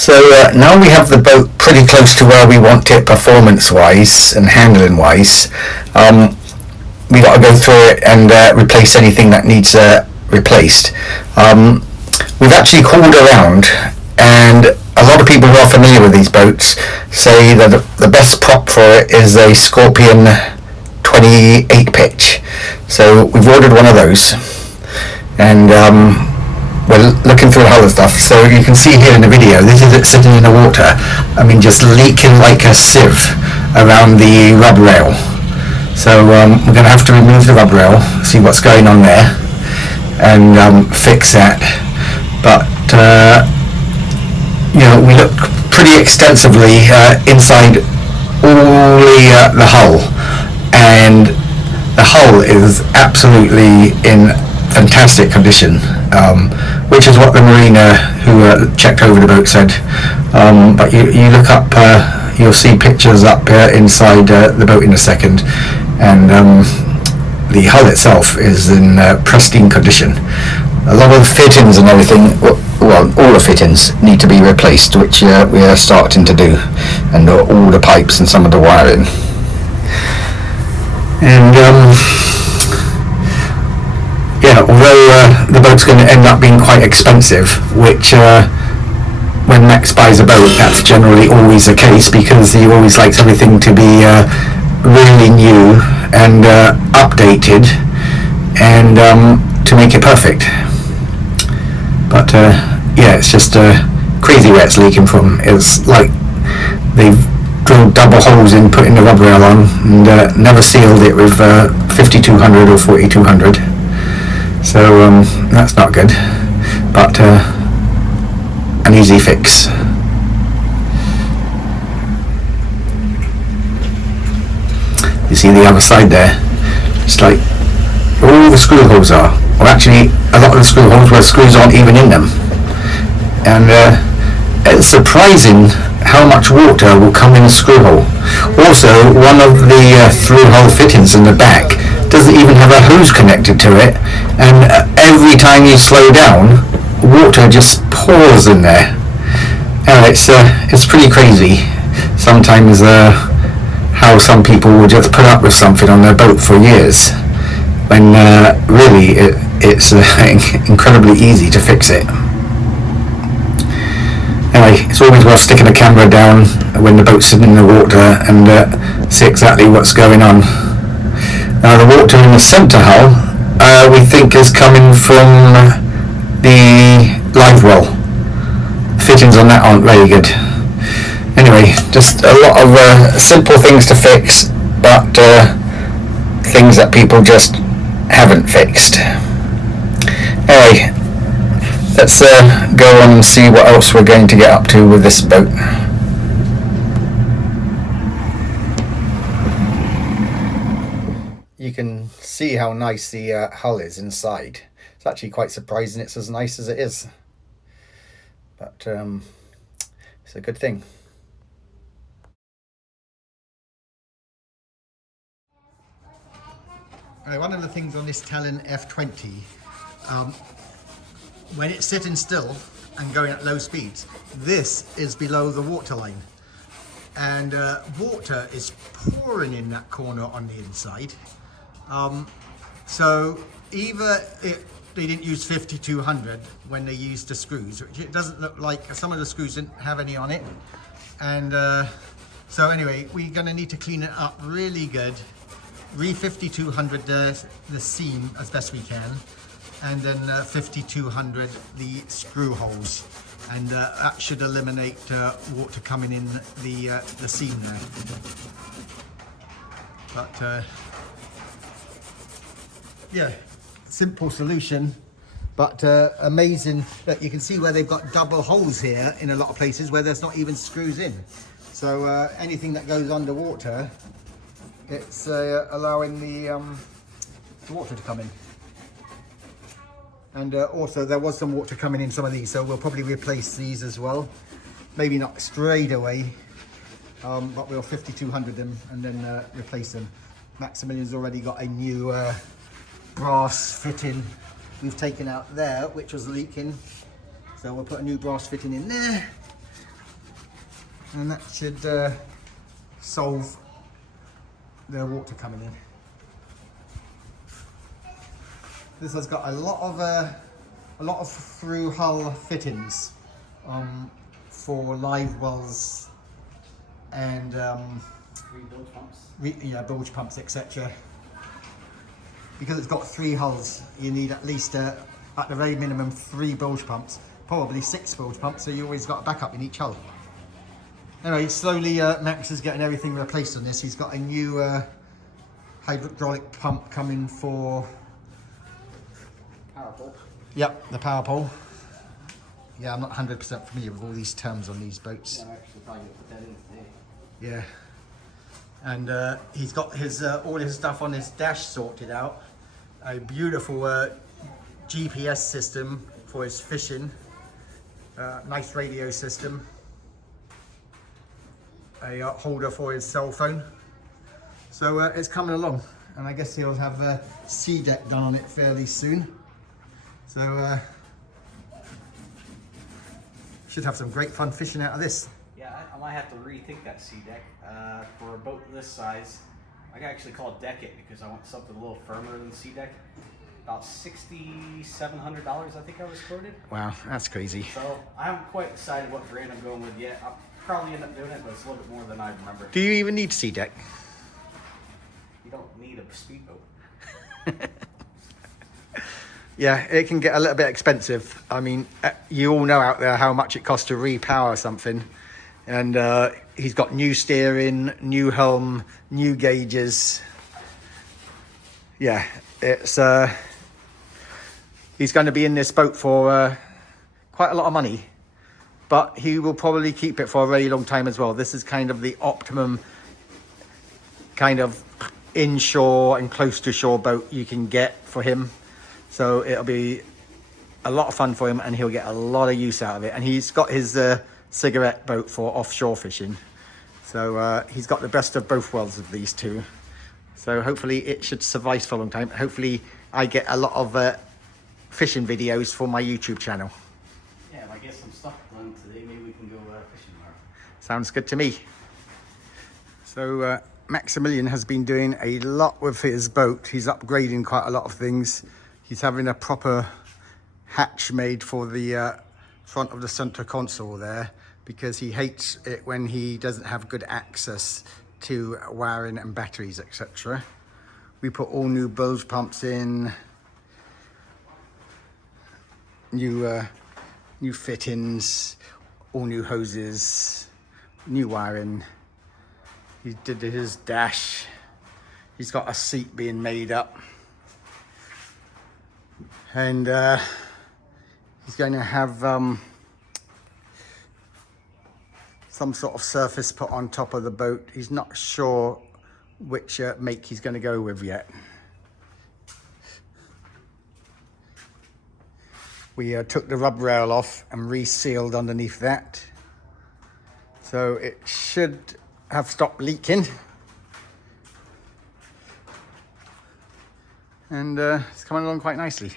So now we have the boat pretty close to where we want it performance-wise and handling-wise. We got to go through it and replace anything that needs replaced. We've actually called around, and a lot of people who are familiar with these boats say that the best prop for it is a Scorpion 28 pitch. So we've ordered one of those, and we're looking through all the stuff. So you can see here in the video, this is it sitting in the water. I mean, just leaking like a sieve around the rub rail. So we're going to have to remove the rub rail, see what's going on there, and fix that. But you know, we looked pretty extensively inside all the hull, and the hull is absolutely in fantastic condition, which is what the mariner who checked over the boat said. But you look up, you'll see pictures up inside the boat in a second, and the hull itself is in pristine condition. A lot of the fittings and everything, well, all the fittings need to be replaced, which we are starting to do, and all the pipes and some of the wiring. And yeah, although the boat's going to end up being quite expensive, which when Max buys a boat, that's generally always the case, because he always likes everything to be really new and updated, and to make it perfect. But yeah, it's just crazy where it's leaking from. It's like they've drilled double holes in putting the rub rail on, and never sealed it with 5200 or 4200. So that's not good, but an easy fix. You see the other side there? It's like all the screw holes are. Well, actually, a lot of the screw holes where screws aren't even in them. And it's surprising how much water will come in a screw hole. Also, one of the through-hole fittings in the back doesn't even have a hose connected to it, and every time you slow down, water just pours in there. It's pretty crazy sometimes how some people will just put up with something on their boat for years, when really it's incredibly easy to fix it. Anyway, it's always worth sticking the camera down when the boat's sitting in the water and see exactly what's going on. Now, the water in the centre hull we think is coming from the live well. Fittings on that aren't very good. Anyway, just a lot of simple things to fix, but things that people just haven't fixed. Anyway, let's go on and see what else we're going to get up to with this boat. You can see how nice the hull is inside. It's actually quite surprising it's as nice as it is, but it's a good thing. One of the things on this Talon F20, when it's sitting still and going at low speeds, this is below the water line, and water is pouring in that corner on the inside. So either they didn't use 5200 when they used the screws, which it doesn't look like. Some of the screws didn't have any on it, and so anyway, we're going to need to clean it up really good. Re-5200 the seam as best we can, and then 5200 the screw holes, and that should eliminate water coming in the seam there. But yeah, simple solution, but amazing that you can see where they've got double holes here in a lot of places where there's not even screws in. So anything that goes underwater, it's allowing the water to come in. And also there was some water coming in some of these, so we'll probably replace these as well. Maybe not straight away, but we'll 5200 them and then replace them. Maximilian's already got a new brass fitting we've taken out there, which was leaking. So we'll put a new brass fitting in there, and that should solve the water coming in. This has got a lot of through hull fittings for live wells and bilge pumps. Bilge pumps, etc. Because it's got 3 hulls, you need at least at the very minimum 3 bilge pumps, probably 6 bilge pumps, so you always got a backup in each hull. Anyway, slowly Max is getting everything replaced on this. He's got a new hydraulic pump coming for Power pole. Yep, the power pole. Yeah, I'm not 100% familiar with all these terms on these boats. Yeah, I'm actually probably gonna put that in today. Yeah. And he's got his all his stuff on his dash sorted out. A beautiful GPS system for his fishing. Nice radio system. A holder for his cell phone. So it's coming along. And I guess he'll have a sea deck done on it fairly soon. So should have some great fun fishing out of this. Yeah, I might have to rethink that sea deck. For a boat this size, I can actually call it deck it because I want something a little firmer than sea deck. About $6,700 I think I was quoted. Wow, that's crazy. So I haven't quite decided what brand I'm going with yet. I'll probably end up doing it, but it's a little bit more than I remember. Do you even need sea deck? You don't need a speedboat. Yeah, it can get a little bit expensive. I mean, you all know out there how much it costs to repower something. And he's got new steering, new helm, new gauges. Yeah, it's he's going to be in this boat for quite a lot of money. But he will probably keep it for a very long time as well. This is kind of the optimum kind of inshore and close to shore boat you can get for him. So it'll be a lot of fun for him and he'll get a lot of use out of it. And he's got his cigarette boat for offshore fishing. So he's got the best of both worlds of these two. So hopefully it should suffice for a long time. Hopefully I get a lot of fishing videos for my YouTube channel. Yeah, if I get some stuff done today, maybe we can go fishing tomorrow. Sounds good to me. So Maximilian has been doing a lot with his boat. He's upgrading quite a lot of things. He's having a proper hatch made for the front of the center console there because he hates it when he doesn't have good access to wiring and batteries, etc. We put all new bilge pumps in, new fittings, all new hoses, new wiring. He did his dash. He's got a seat being made up. And he's going to have some sort of surface put on top of the boat. He's not sure which make he's going to go with yet. We took the rub rail off and resealed underneath that. So it should have stopped leaking. And it's coming along quite nicely.